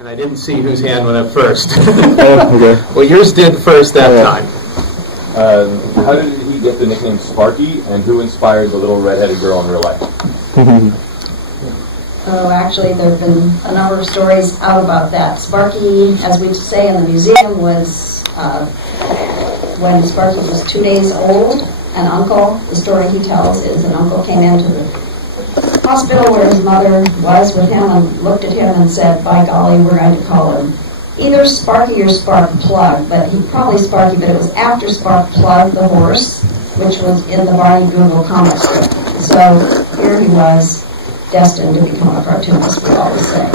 And I didn't see whose hand went up first. Okay. Well, yours did first that time. How did he get the nickname Sparky, and who inspired the little redheaded girl in real life? Oh, actually, there have been a number of stories out about that. Sparky, as we say in the museum, was when Sparky was 2 days old. An uncle, the story he tells is an uncle came into the hospital where his mother was with him and looked at him and said, by golly, we're going to call him either Sparky or Spark Plug, but he probably Sparky, but it was after Spark Plug, the horse, which was in the Barney Bruno comic strip. So here he was, destined to become a cartoonist, we always say.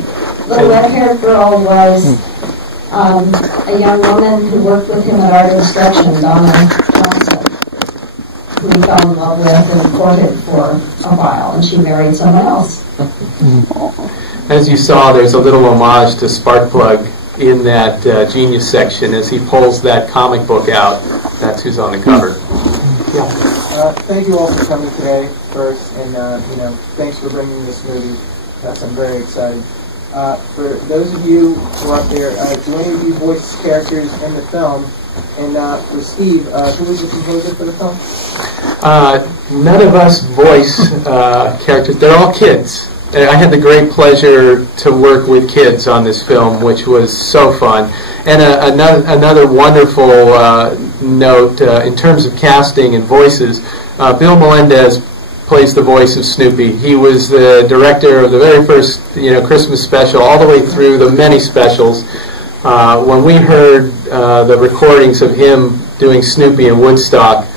Little red-haired girl was a young woman who worked with him at Art Instruction, Donna Johnson, who he fell in love with and courted for a while, and she married someone else. As you saw, there's a little homage to Sparkplug in that Genius section as he pulls that comic book out. That's who's on the cover. Yeah. Thank you all for coming today first, and thanks for bringing this movie. I'm very excited. For those of you who are up there, do any of you voice characters in the film? And for Steve, who was the composer for the film? None of us voice characters. They're all kids. I had the great pleasure to work with kids on this film, which was so fun. And another wonderful note in terms of casting and voices, Bill Melendez plays the voice of Snoopy. He was the director of the very first Christmas special, all the way through the many specials. When we heard the recordings of him doing Snoopy in Woodstock,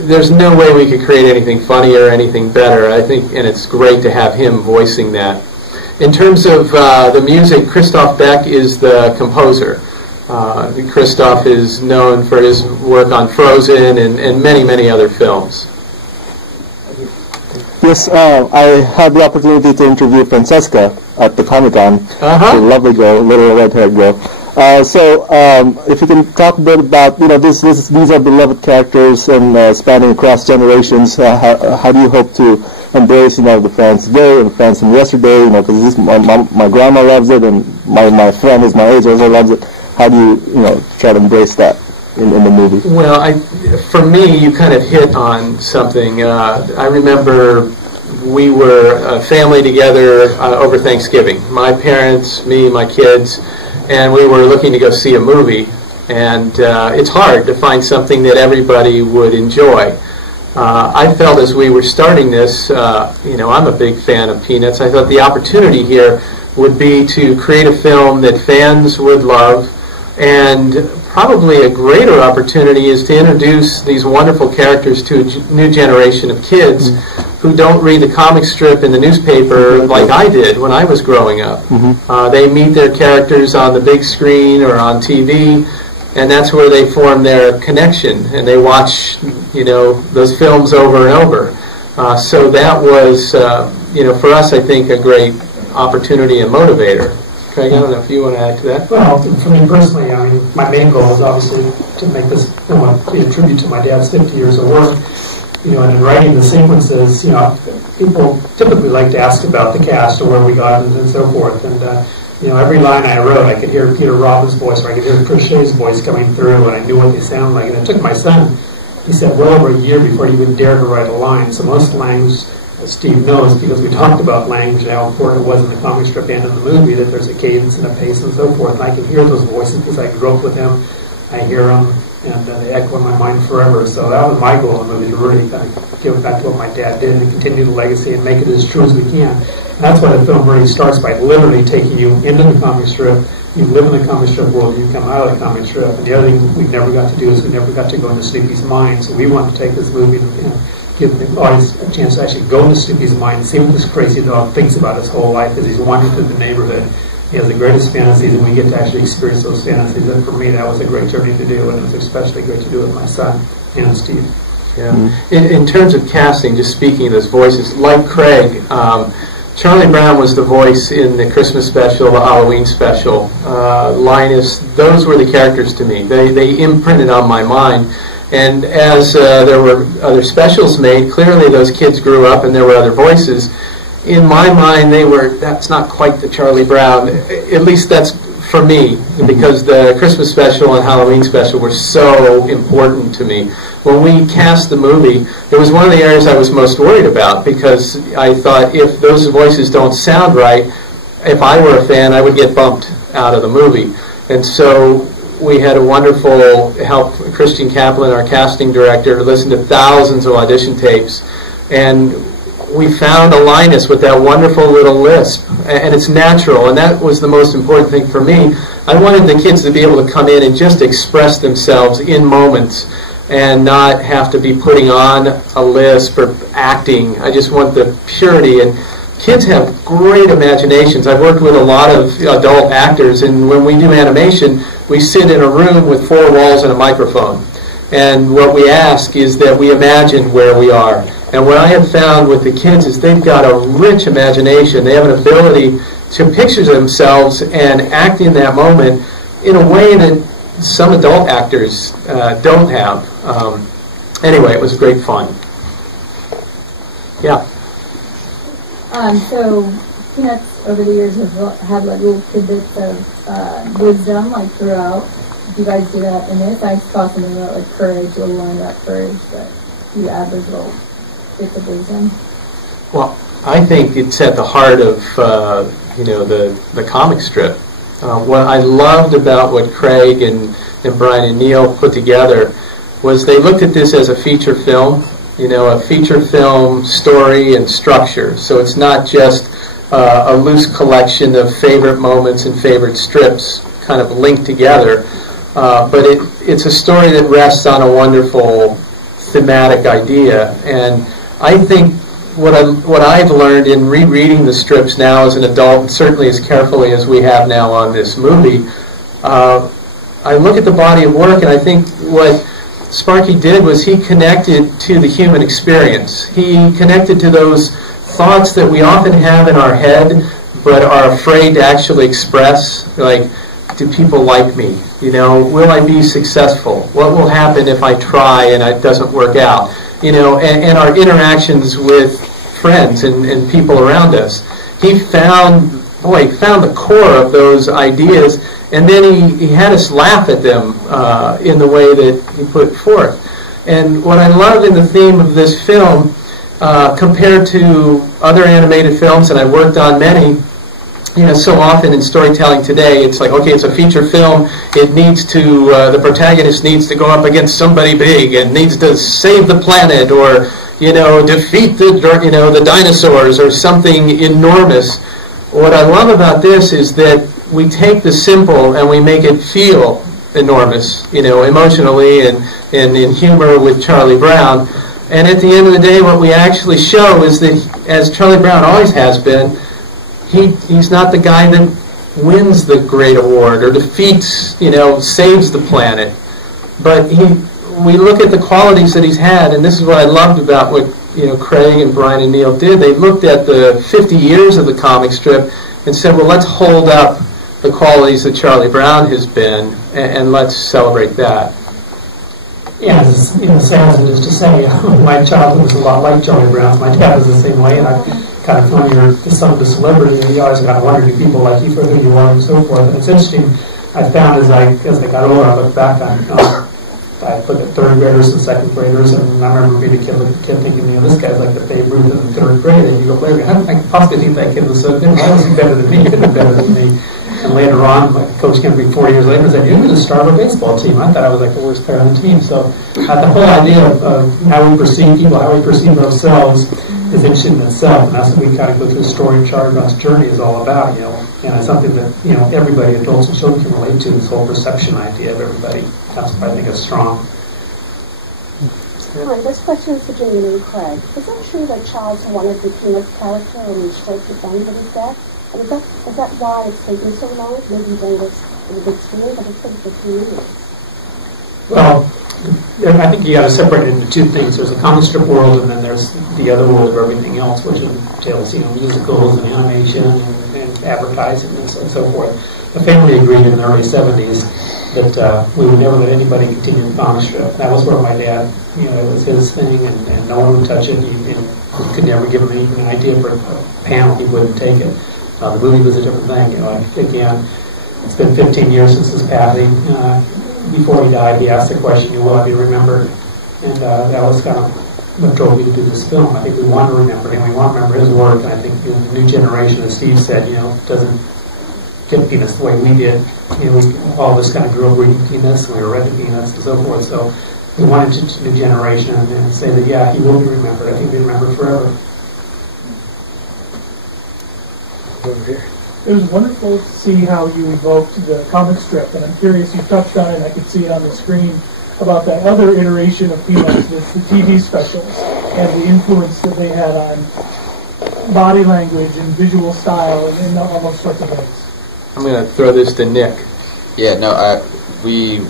there's no way we could create anything funnier or anything better, I think, and it's great to have him voicing that. In terms of the music, Christoph Beck is the composer. Christoph is known for his work on Frozen and many, many other films. Yes, I had the opportunity to interview Francesca at the Comic-Con. A lovely girl, little red-haired girl. So, if you can talk a bit about, these are beloved characters and spanning across generations. How do you hope to embrace, the fans today and the fans from yesterday? Because my grandma loves it, and my friend who's my age also loves it. How do you, try to embrace that in the movie? Well, for me, you kind of hit on something. I remember we were a family together over Thanksgiving. My parents, me, my kids, and we were looking to go see a movie. And it's hard to find something that everybody would enjoy. I felt as we were starting this, I'm a big fan of Peanuts. I thought the opportunity here would be to create a film that fans would love, and probably a greater opportunity is to introduce these wonderful characters to a new generation of kids who don't read the comic strip in the newspaper like I did when I was growing up. They meet their characters on the big screen or on TV, and that's where they form their connection, and they watch, those films over and over. So that was, for us, I think, a great opportunity and motivator. Craig, I don't know if you want to add to that. Well, for me personally, my main goal is obviously to make this film a tribute to my dad's 50 years of work. And in writing the sequences, people typically like to ask about the cast or where we got it and so forth. And, every line I wrote, I could hear Peter Robbins' voice or I could hear Crochet's voice coming through, and I knew what they sounded like. And it took my son, he said, well over a year before he even dared to write a line. So most language, as Steve knows, because we talked about language and how important it was in the comic strip and in the movie, that there's a cadence and a pace and so forth. And I can hear those voices because I grew up with him. I hear them, and they echo in my mind forever. So that was my goal in the movie, to really kind of give back to what my dad did and continue the legacy and make it as true as we can. And that's why the film really starts by literally taking you into the comic strip. You live in the comic strip world, you come out of the comic strip. And the other thing we never got to do is we never got to go into Snoopy's mind. So we wanted to take this movie and give the audience a chance to actually go into Snoopy's mind, see what this crazy dog thinks about his whole life as he's wandering through the neighborhood. He has the greatest fantasies, and we get to actually experience those fantasies. And for me, that was a great journey to do, and it was especially great to do with my son and Steve. Yeah. In terms of casting, just speaking of those voices, like Craig, Charlie Brown was the voice in the Christmas special, the Halloween special. Linus, those were the characters to me. They imprinted on my mind. And as there were other specials made, clearly those kids grew up and there were other voices. in my mind, that's not quite the Charlie Brown. At least that's for me, because the Christmas special and Halloween special were so important to me. When we cast the movie, it was one of the areas I was most worried about, because I thought if those voices don't sound right, if I were a fan, I would get bumped out of the movie. And so we had a wonderful help, Christian Kaplan, our casting director, listened to thousands of audition tapes, and we found a Linus with that wonderful little lisp, and it's natural, and that was the most important thing for me. I wanted the kids to be able to come in and just express themselves in moments and not have to be putting on a lisp or acting. I just want the purity, and kids have great imaginations. I've worked with a lot of adult actors, and when we do animation, we sit in a room with 4 walls and a microphone. And what we ask is that we imagine where we are. And what I have found with the kids is they've got a rich imagination. They have an ability to picture themselves and act in that moment in a way that some adult actors don't have. Anyway, it was great fun. Yeah. So, Peanuts over the years have had like little tidbits of wisdom like throughout. Do you guys do that in this? I saw something about like courage, a little line about courage, but do you add those little bits of wisdom? Well, I think it's at the heart of the comic strip. What I loved about what Craig and Brian and Neil put together was they looked at this as a feature film, a feature film story and structure. So it's not just a loose collection of favorite moments and favorite strips kind of linked together, but it's a story that rests on a wonderful thematic idea. And I think what I've learned in rereading the strips now as an adult, and certainly as carefully as we have now on this movie, I look at the body of work, and I think what Sparky did was he connected to the human experience. He connected to those thoughts that we often have in our head but are afraid to actually express, like, do people like me? Will I be successful? What will happen if I try and it doesn't work out? And our interactions with friends and people around us. He found the core of those ideas, and then he had us laugh at them in the way that he put forth. And what I love in the theme of this film, compared to other animated films, and I worked on many, so often in storytelling today, it's like, okay, it's a feature film. It needs to, the protagonist needs to go up against somebody big and needs to save the planet or, defeat the dinosaurs or something enormous. What I love about this is that we take the simple and we make it feel enormous, emotionally and in humor with Charlie Brown. And at the end of the day, what we actually show is that, as Charlie Brown always has been, he's not the guy that wins the great award or defeats, saves the planet. But we look at the qualities that he's had, and this is what I loved about what Craig and Brian and Neil did. They looked at the 50 years of the comic strip and said, well, let's hold up the qualities that Charlie Brown has been, and let's celebrate that. Yeah, as sad as it is to say, my childhood was a lot like Charlie Brown's. My dad was the same way, and I kind of familiar to some of the celebrities, and you always kind of wondered, do people like you for who you are and so forth. And it's interesting, I found as I got older, I look back on, I look at third graders and second graders, and I remember being a kid thinking, this guy's like the Babe Ruth in the third grade, and you go later, how did I possibly think that kid was so good? Why was he better than me? He couldn't have been better than me. And later on, like Coach came to me 4 years later and said, you're the star of a baseball team. I thought I was like the worst player on the team. So the whole idea of how we perceive people, how we perceive ourselves is interesting in itself. And that's what we kind of go through the story and Charlie Brown's journey is all about, And it's something that, everybody, adults and children, can relate to, this whole perception idea of everybody. That's what I think is strong. Hi, this question is for Jeannie and Craig. Is it true that Charles wanted the Peanuts character and he straight to bend with his death? And is that why it's taken so long? Maybe you done this in a big screen, but it's taken 15 years. Well, I think you got to separate it into two things. There's a comic strip world, and then there's the other world of everything else, which entails, musicals and animation and advertising and so forth. The family agreed in the early 70s that we would never let anybody continue the comic strip. That was where my dad, it was his thing, and no one would touch it. You could never give him an idea for a panel, he wouldn't take it. The movie was a different thing. Again, it's been 15 years since his passing. Before he died, he asked the question, will I be remembered? And that was kind of what drove me to do this film. I think we want to remember him. We want to remember his work. And I think the new generation, as Steve said, doesn't get Peanuts the way we did. We all of us kind of grew up reading Peanuts, and we were reading Peanuts and so forth. So we wanted to the new generation and say that, yeah, he will be remembered. I think he'll be remembered forever. Over here. It was wonderful to see how you evoked the comic strip, and I'm curious, you touched on it, I could see it on the screen, about that other iteration of Peanuts, the TV specials, and the influence that they had on body language and visual style and all those sorts of things. I'm going to throw this to Nick. Yeah, no, we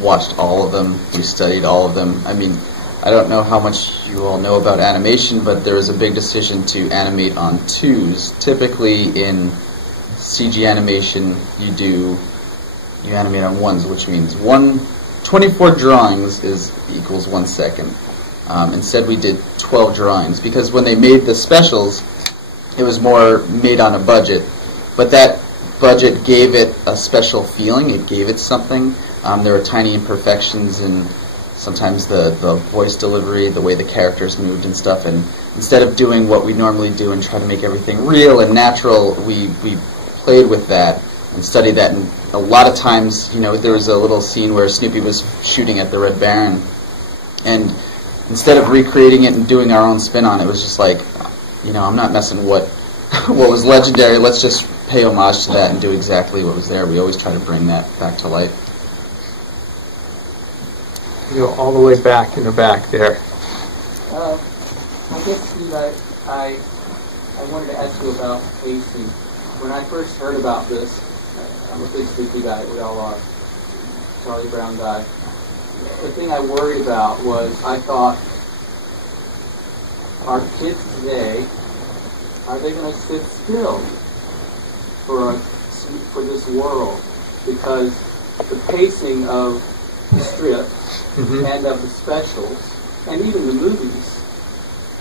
watched all of them, we studied all of them. I mean, I don't know how much you all know about animation, but there was a big decision to animate on 2s. Typically in CG animation, you animate on 1s, which means 24 drawings equals 1 second. Instead, we did 12 drawings, because when they made the specials, it was more made on a budget. But that budget gave it a special feeling, it gave it something. There were tiny imperfections in sometimes the voice delivery, the way the characters moved and stuff, and instead of doing what we normally do and try to make everything real and natural, we played with that and studied that. And a lot of times, there was a little scene where Snoopy was shooting at the Red Baron, and instead of recreating it and doing our own spin on it, it was just like, I'm not messing what was legendary, let's just pay homage to that and do exactly what was there. We always try to bring that back to life. You go all the way back in the back there. I guess, Steve, I wanted to ask you about pacing. When I first heard about this, I'm a big Snoopy guy, we all are, Charlie Brown guy. The thing I worried about was, I thought, our kids today, are they going to sit still for this world? Because the pacing of the strip and of the specials, and even the movies,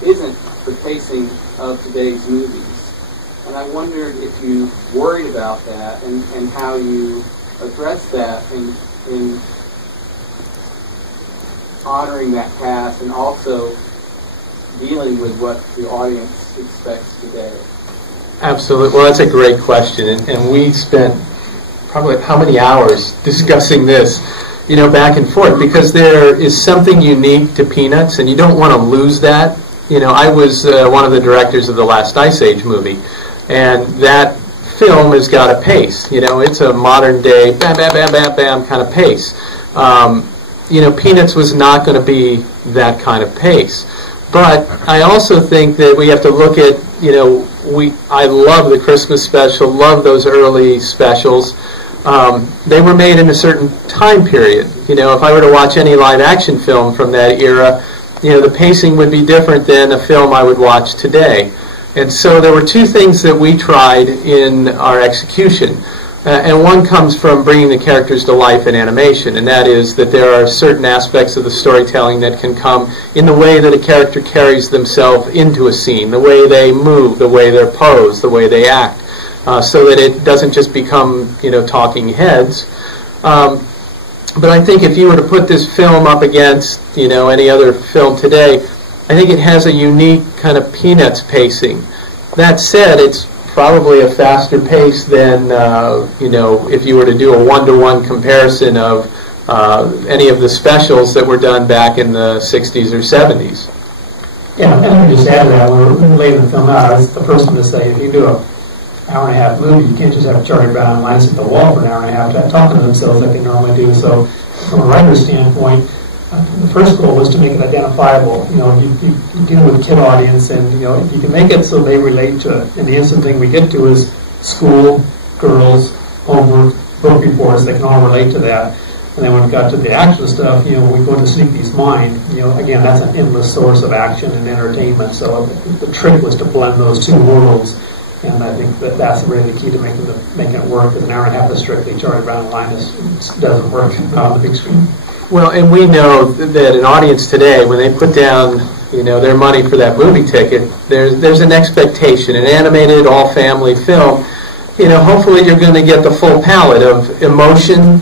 isn't the pacing of today's movies. And I wondered if you worried about that and how you address that in honoring that past and also dealing with what the audience expects today. Absolutely. Well, that's a great question. And we spent probably how many hours discussing this, back and forth, because there is something unique to Peanuts, and you don't want to lose that. I was one of the directors of the last Ice Age movie, and that film has got a pace. It's a modern day bam, bam, bam, bam, bam kind of pace. Peanuts was not going to be that kind of pace. But I also think that we have to look at, I love the Christmas special, love those early specials. They were made in a certain time period. If I were to watch any live action film from that era, the pacing would be different than a film I would watch today. And so there were two things that we tried in our execution. And one comes from bringing the characters to life in animation, and that is that there are certain aspects of the storytelling that can come in the way that a character carries themselves into a scene, the way they move, the way they're posed, the way they act, so that it doesn't just become, talking heads. But I think if you were to put this film up against, any other film today, I think it has a unique kind of Peanuts pacing. That said, it's probably a faster pace than, if you were to do a one-to-one comparison of any of the specials that were done back in the 60s or 70s. Yeah, and let me just add to that, when we're laying the film out, I was the first one to say, if you do an hour-and-a-half movie, you can't just have Charlie Brown and Linus at the wall for an hour and a half talking to themselves like they normally do. So from a writer's standpoint, the first goal was to make it identifiable. You deal with a kid audience, and if you can make it so they relate to it. And the instant thing we get to is school, girls, homework, book reports. They can all relate to that. And then when we got to the action stuff, we go to Snoopy's mind. Again, that's an endless source of action and entertainment. So the trick was to blend those two worlds. And I think that's really the key to making it work. An hour and a half of strictly Charlie Brown and Linus doesn't work on the big screen. Well, and we know that an audience today, when they put down their money for that movie ticket. There's an expectation. An animated all-family film, hopefully you're going to get the full palette of emotion.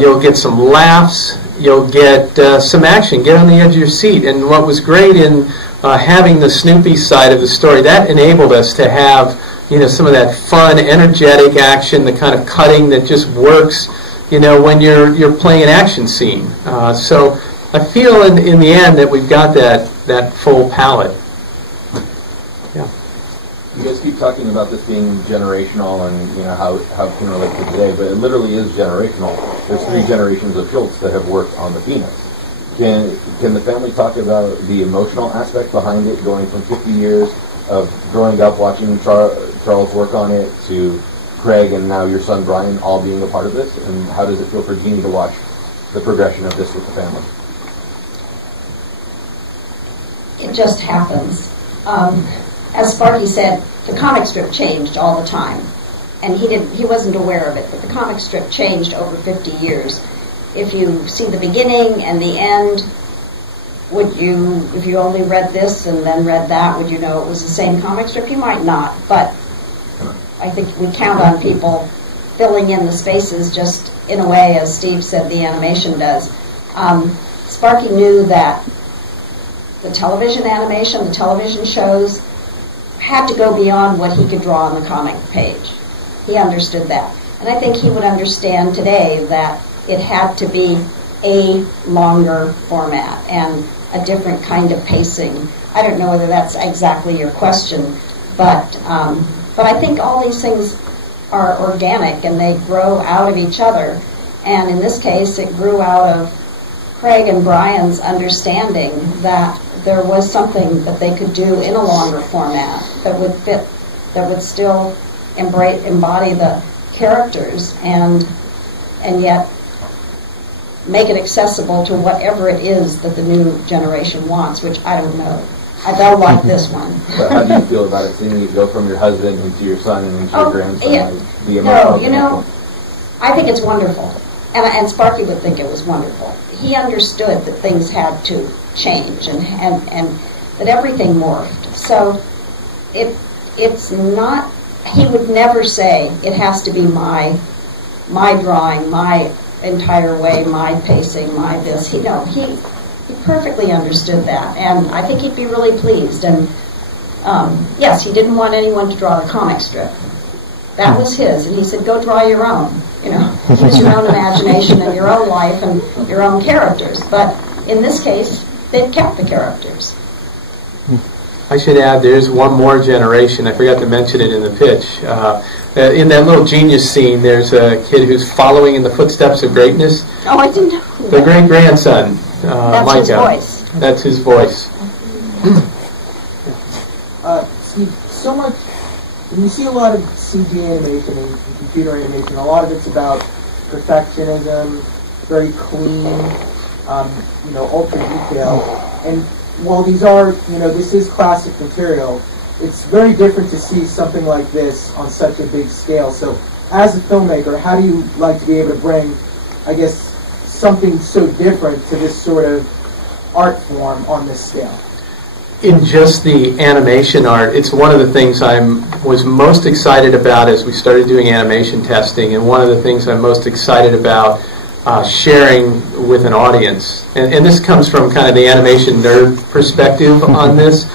You'll get some laughs. You'll get some action. Get on the edge of your seat. And what was great in having the Snoopy side of the story, that enabled us to have some of that fun, energetic action, the kind of cutting that just works when you're playing an action scene. So I feel in the end that we've got that full palette. Yeah. You guys keep talking about this being generational and how it can relate to today, but it literally is generational. There's 3 generations of Schulz that have worked on the Peanuts. Can the family talk about the emotional aspect behind it, going from 50 years of growing up watching Charles work on it to Craig and now your son Brian all being a part of this? And how does it feel for Jeannie to watch the progression of this with the family? It just happens. As Sparky said, the comic strip changed all the time, and he wasn't aware of it, but the comic strip changed over 50 years. If you see the beginning and the end, if you only read this and then read that, would you know it was the same comic strip? You might not, but I think we count on people filling in the spaces just in a way, as Steve said, the animation does. Sparky knew that the television animation, the television shows, had to go beyond what he could draw on the comic page. He understood that. And I think he would understand today that it had to be a longer format and a different kind of pacing. I don't know whether that's exactly your question, but I think all these things are organic and they grow out of each other. And in this case, it grew out of Craig and Brian's understanding that there was something that they could do in a longer format that would fit, that would still embody the characters and yet make it accessible to whatever it is that the new generation wants, which I don't know. I don't like this one. But how do you feel about it, seeing it go from your husband into your son and into your grandson? Yeah. I think it's wonderful. And Sparky would think it was wonderful. He understood that things had to change and that everything morphed. So it's not, he would never say it has to be my drawing, my entire way, my pacing, my this. He perfectly understood that, and I think he'd be really pleased. And yes, he didn't want anyone to draw the comic strip. That was his, and he said, go draw your own. Use your own imagination and your own life and your own characters. But in this case, they've kept the characters. I should add, there's one more generation. I forgot to mention it in the pitch. In that little genius scene, there's a kid who's following in the footsteps of greatness. Oh, I didn't know. The great-grandson, That's Micah. his voice. That's his voice. Steve, so much, when you see a lot of CG animation and computer animation, a lot of it's about perfectionism, very clean, ultra detail. And while these are, this is classic material, it's very different to see something like this on such a big scale. So as a filmmaker, how do you like to be able to bring, I guess, something so different to this sort of art form on this scale? In just the animation art, it's one of the things I was most excited about as we started doing animation testing, and one of the things I'm most excited about sharing with an audience. And this comes from kind of the animation nerd perspective on this.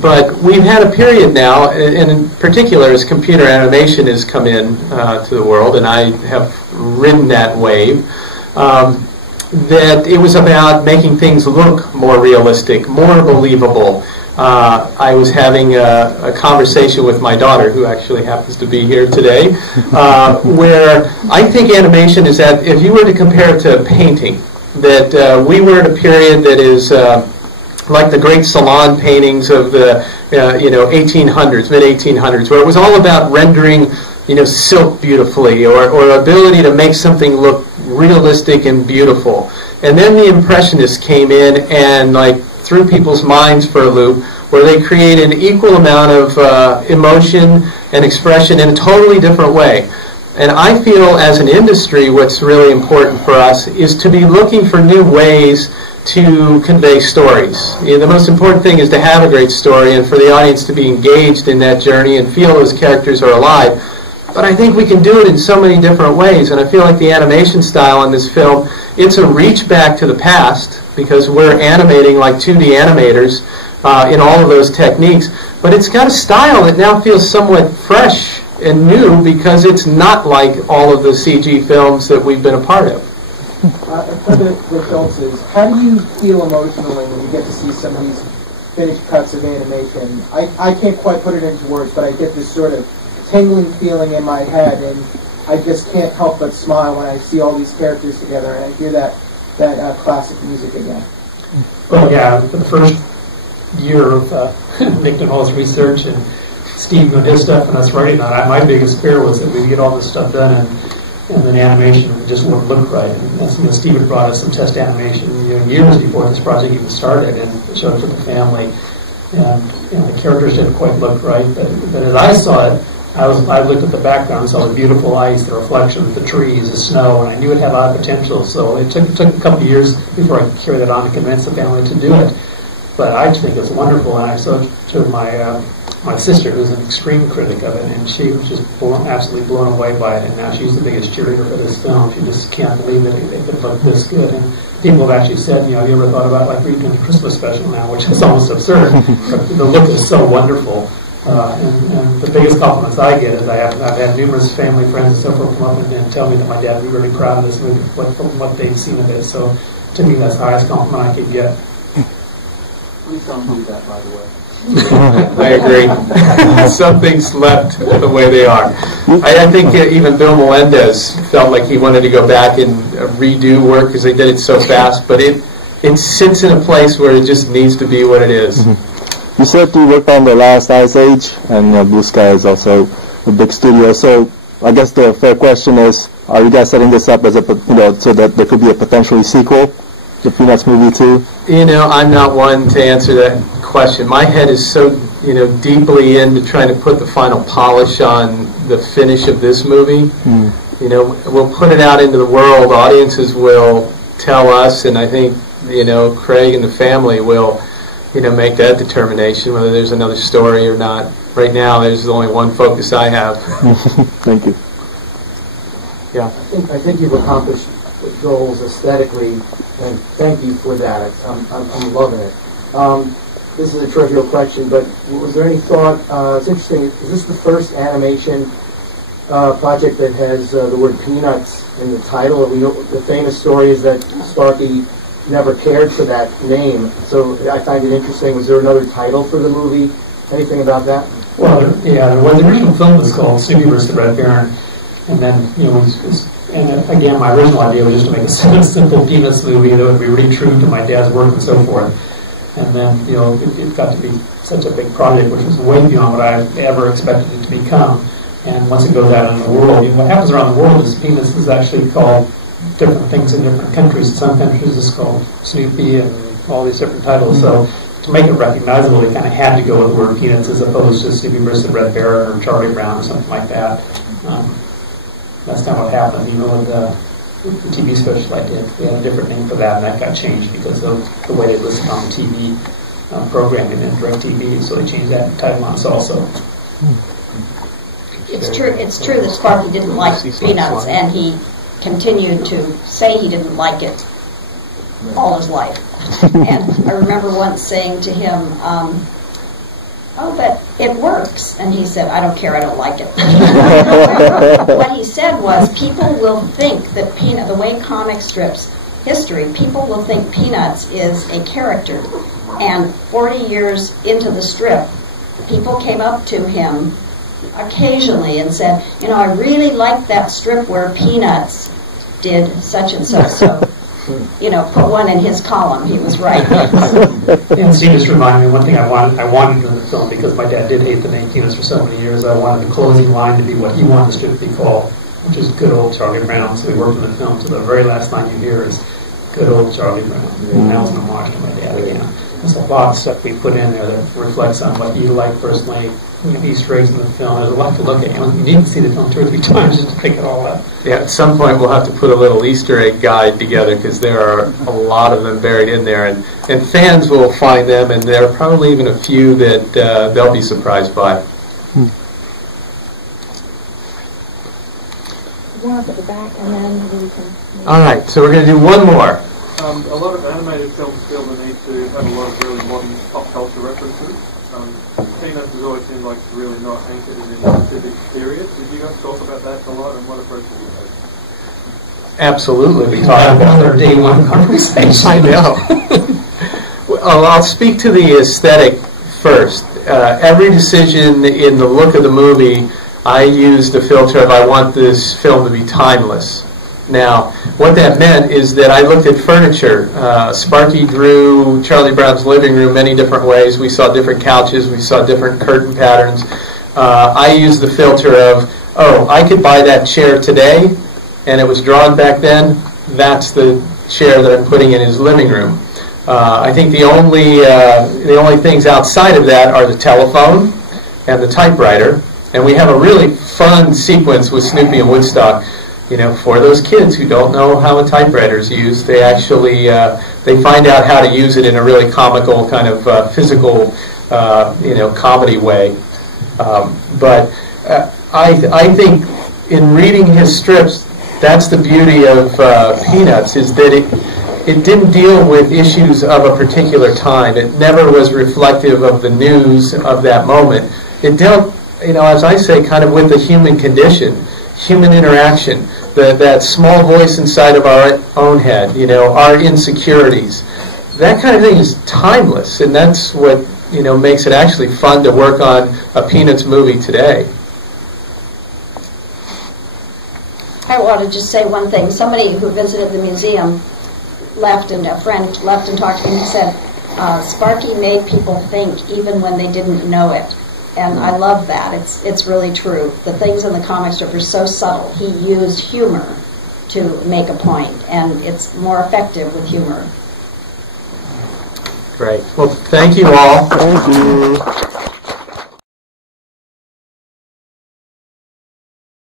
But we've had a period now, and in particular as computer animation has come in to the world, and I have ridden that wave, that it was about making things look more realistic, more believable. I was having a conversation with my daughter, who actually happens to be here today, where I think animation is that, if you were to compare it to painting, that we were at a period that is like the great salon paintings of the 1800s, mid-1800s, where it was all about rendering silk beautifully, or ability to make something look realistic and beautiful. And then the Impressionists came in and threw people's minds for a loop, where they created an equal amount of emotion and expression in a totally different way. And I feel as an industry, what's really important for us is to be looking for new ways to convey stories. The most important thing is to have a great story and for the audience to be engaged in that journey and feel those characters are alive. But I think we can do it in so many different ways, and I feel like the animation style in this film, it's a reach back to the past because we're animating like 2D animators in all of those techniques, but it's got a style that now feels somewhat fresh and new because it's not like all of the CG films that we've been a part of. For the Schultzes, how do you feel emotionally when you get to see some of these finished cuts of animation? I can't quite put it into words, but I get this sort of tingling feeling in my head, and I just can't help but smile when I see all these characters together and I hear that classic music again. Well, yeah, the first year of Nick Bruno's research and Steve doing his stuff and us writing on it, my biggest fear was that we'd get all this stuff done and then animation just wouldn't look right. And Steve had brought us some test animation years before this project even started and showed it to the family. And the characters didn't quite look right. But as I saw it, I looked at the background and saw the beautiful ice, the reflections, the trees, the snow, and I knew it had a lot of potential. So it took a couple of years before I could carry that on to convince the family to do it. But I just think it's wonderful, and I showed it to my sister, who's an extreme critic of it, and she was just absolutely blown away by it. And now she's the biggest cheerleader for this film. She just can't believe that it could look this good. And people have actually said, have you ever thought about like redoing the Christmas special now, which is almost absurd. But the look is so wonderful. And the biggest compliments I get is I've had numerous family friends and so forth come up and tell me that my dad would be really proud of this movie from what they've seen of it. So to me, that's the highest compliment I could get. Please don't do that, by the way. I agree. Some things left the way they are. I think even Bill Melendez felt like he wanted to go back and redo work because they did it so fast, but it sits in a place where it just needs to be what it is. You said you worked on The Last Ice Age, and Blue Sky is also a big studio. So I guess the fair question is, are you guys setting this up as so that there could be a potentially sequel to Peanuts movie 2? I'm not one to answer that question. My head is so deeply into trying to put the final polish on the finish of this movie. We'll put it out into the world. Audiences will tell us, and I think Craig and the family will make that determination whether there's another story or not. Right now, there's only one focus I have. Thank you. Yeah. I think you've accomplished goals aesthetically, and thank you for that. I'm loving it. This is a trivial question, but was there any thought? It's interesting. Is this the first animation project that has the word Peanuts in the title? We know the famous story is that Sparky never cared for that name, so I find it interesting. Was there another title for the movie? Anything about that? Well, the original film was called Snoopy vs. the Red Baron, and then and again, my original idea was just to make a simple Peanuts movie that would be really true to my dad's work and so forth. And then it got to be such a big project, which was way beyond what I ever expected it to become. And once it goes out in the world, what happens around the world is Peanuts is actually called different things in different countries. In some countries it's called Snoopy and all these different titles. So to make it recognizable, we kind of had to go with the word Peanuts as opposed to Snoopy vs. the Red Baron or Charlie Brown or something like that. That's kind of what happened. With the TV special I did, they had a different name for that, and that got changed because of the way they listed on the TV programming and DirecTV, so they changed that title on us also. It's true that Sparky didn't like Peanuts, and he continued to say he didn't like it all his life. And I remember once saying to him, oh, but it works. And he said, I don't care, I don't like it. What he said was, people will think that the way comic strips history, people will think Peanuts is a character. And 40 years into the strip, people came up to him occasionally and said, I really liked that strip where Peanuts did such and such. So, put one in his column. He was right. And Steve just reminded me one thing I wanted in the film, because my dad did hate the name Peanuts for so many years. I wanted the closing line to be what he wanted the strip to be called, which is good old Charlie Brown. So we worked in the film, so the very last line you hear is good old Charlie Brown. And that was an homage to my dad again. There's a lot of stuff we put in there that reflects on what you like personally. Easter eggs in the film. There's a lot to look at. You need to see the film 2 or 3 times just to pick it all up. Yeah, at some point we'll have to put a little Easter egg guide together because there are a lot of them buried in there, and fans will find them, and there are probably even a few that they'll be surprised by. One up at the back, and then we can... All right, so we're going to do one more. A lot of animated films feel the need to have a lot of really modern pop culture references. Peanuts has always seemed like it's really not anchored in any specific period. Did you guys talk about that a lot, and what approach did you take? Absolutely, we talked about another day long conversation. I know. Well, I'll speak to the aesthetic first. Every decision in the look of the movie, I used the filter of I want this film to be timeless. Now, what that meant is that I looked at furniture. Sparky drew Charlie Brown's living room many different ways. We saw different couches. We saw different curtain patterns. I used the filter of, oh, I could buy that chair today, and it was drawn back then. That's the chair that I'm putting in his living room. I think the only things outside of that are the telephone and the typewriter. And we have a really fun sequence with Snoopy and Woodstock. You know, for those kids who don't know how a typewriter is used, they actually they find out how to use it in a really comical kind of physical, comedy way. But I think in reading his strips, that's the beauty of Peanuts, is that it didn't deal with issues of a particular time. It never was reflective of the news of that moment. It dealt, as I say, kind of with the human condition, human interaction. That small voice inside of our own head, our insecurities. That kind of thing is timeless, and that's what, makes it actually fun to work on a Peanuts movie today. I want to just say one thing. Somebody who visited the museum left, and a friend left and talked to me and said, Sparky made people think even when they didn't know it. And I love that. It's really true. The things in the comic strip are so subtle. He used humor to make a point, and it's more effective with humor. Great. Well, thank you all. Thank you.